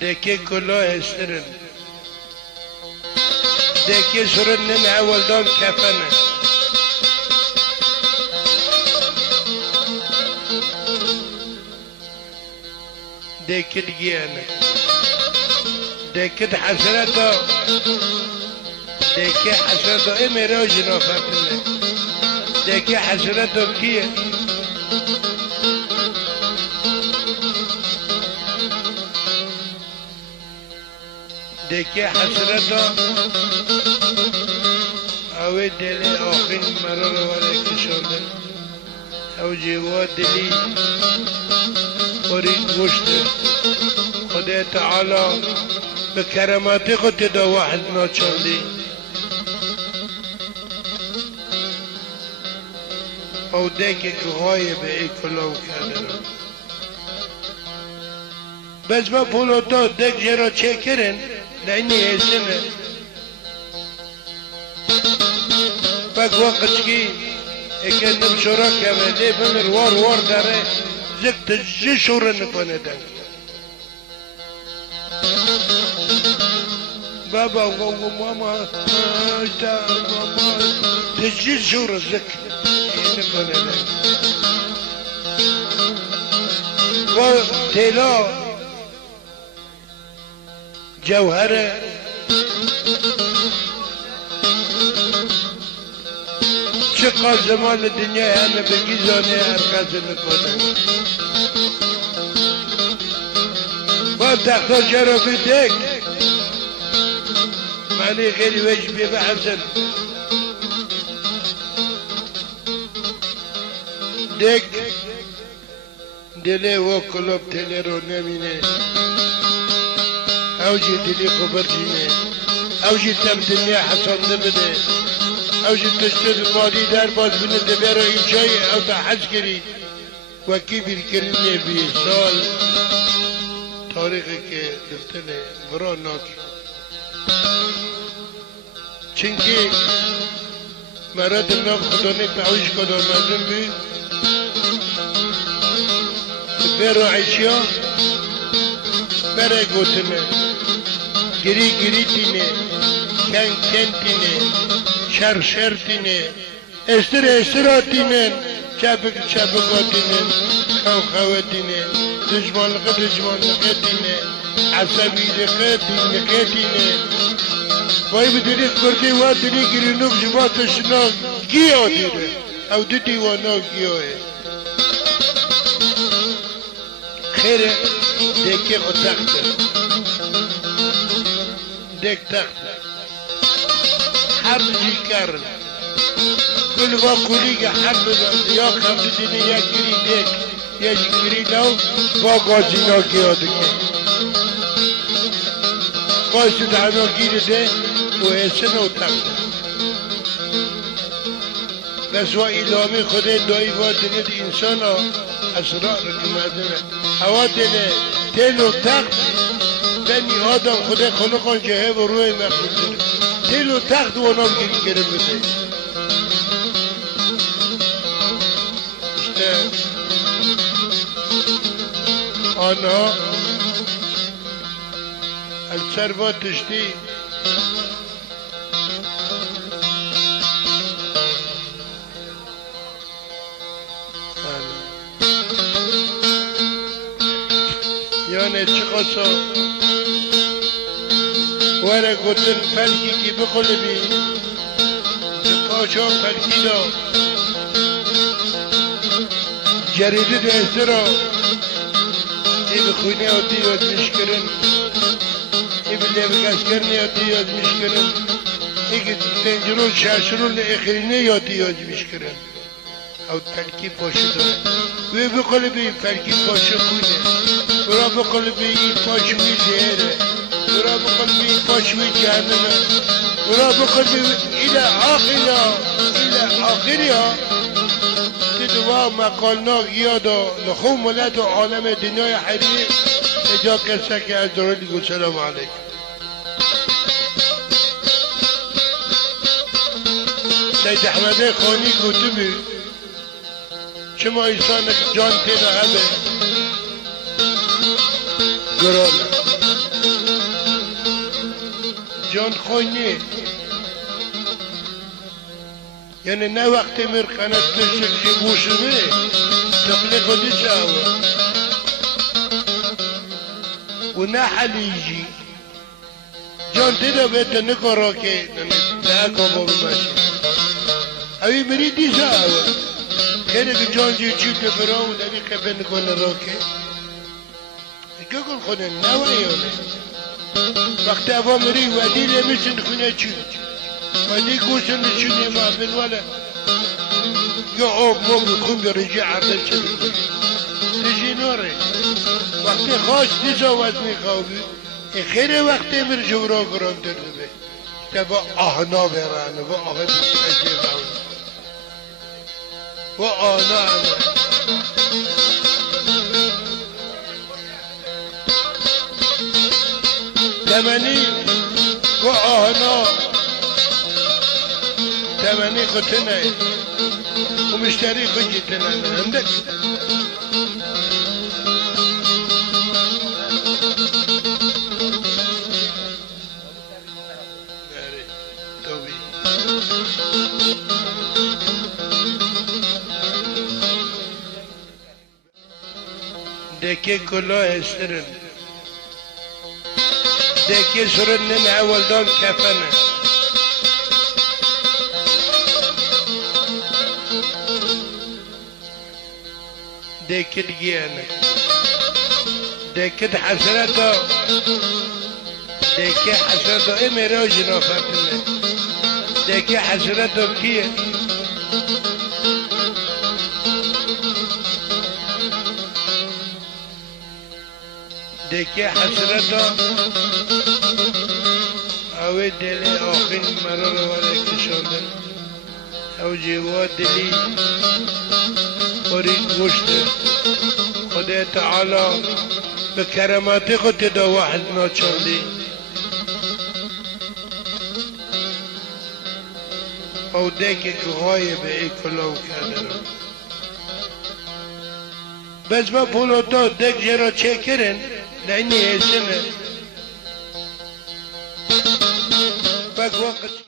دکی کلاه استرن دکی سرن نن اول دام کفنه دکی دیگه دکی حسرتا دکی حسرتا امیرا جنافتنه دکی حسرتا کیه دکی حسرتا اوی دلی آخرین مرا رو ولی کشاندن او جیوه دلی خورید گوشته خدا تعالی به کرماتی خود دا واحد ناچاندی او دکی که غایب ای کلاو کردن بس ما پولو داد دک جرا چه کرن لانی حسنه بک وقت کی اکن نمشورا که لی بمر وار داره زکت جشور نکنه دن بابا و ماما ماما تجشور زک نکنه دن و تیلا جوهره چقدر زمان دنیا همه بگیزانه ارکز میکنه با تختار جرافی دک معنی غیری وجه بی بحثن دک دلی و کلوب تلی رو نمینه اوجي دلي خبرتيني اوجي تم دنيا حصل نبني اوجي تشتري الماضي دار باز من الدبيرة يمشي او تحسكري وكيف الكرني بيسال تاريخك دفتني براناك چنكي مراد النام خداني تعويش كدار مازم بي الدبيرة عيشيا برای گوتنه گری تینه کن تینه شر تینه استر تینه چپک تینه خو تینه دجمان تینه عصبی تینه وای بدونی کردی و دنی گری نوک جباتش ناک گیا دیره او دیدی و ناک گیاه خیره دکی خود تخته دک تخته حرب جی کرن کل با کولی که حرب یا خمد دینه یک گری دک یک گری نو با گازینا گیا دکه قایسو دعنا گیره ده و حسن و تخته بس و ایلامی خوده دایی با دنید انسان ها اسرار نمازنه هوا دنه دل و تخت بنی آدم خدا خلقان جهه و روی مخلوق دل و تخت و نام گیری بده işte آنها الثروات تشتی یعنی چقاسا وره گوتن پلکی کی بقلبی پاشا پلکی دا جریده ده ازدرا ای بخونی آتی یاد میشکرن ای بلیوک اسکرنی آتی یاد میشکرن ای که تنجرون شاشرون اخرینه یادی یاد میشکرن او پلکی پاشه داره وی بقلبی پلکی پاشه خونه ورا بقلبی این پاشوی زهره ورا بقلبی این پاشوی جهنمه ورا بقلبی الى آخریا تدوا مقالنا یادا لخو ملت و عالم دنیای حریر اجا کسا که از درالی گو سلام علیکم سید احمد خانی کتبی چما ایسان جان تیدا همه گرانه جان خوینی یعنی نه وقتی مرکنه تشکی بوشمه تقلی خودی چاوه و نه حلیجی جان دیده بیتا نکارا که نه کابا بمشی اوی مری دیزا اوه خیلی که جان جی چی که برا و داری خفه نکنه را که که کن خونه نوه یونه وقتی اوه مری ودی نمیشن خونه چی ودی گوشن چونی ما بین ولا یا آب ما بخون برنجی عردن چه بگوی تجی ناره وقتی خواهش دیزا وزنی خوابی خیلی وقتی مر جورا گرام درده بی تبا آهنا برانه و آهن تجی رانه و آهنا همه تمنی و آهنا تمنی خطنه و مشتری خودی تنانه هندک دکی کلاه استرن دکی سرنن اولدان کفنه دکی دیگه دکی حسرتا دکی حسرتا امیرا جنافتنه دکی حسرتا کیه دکی حسرتا اوی دلی آخین مرا رو ولی کشاندن او جیوه دلی خورید گوشته خدا تعالی به کرماتی خود دا واحد ناچاندی او دکی که غایب ای کلاو کرده رو بس با پولوتا دک جرا چه کرن لینی حسنه بک وقت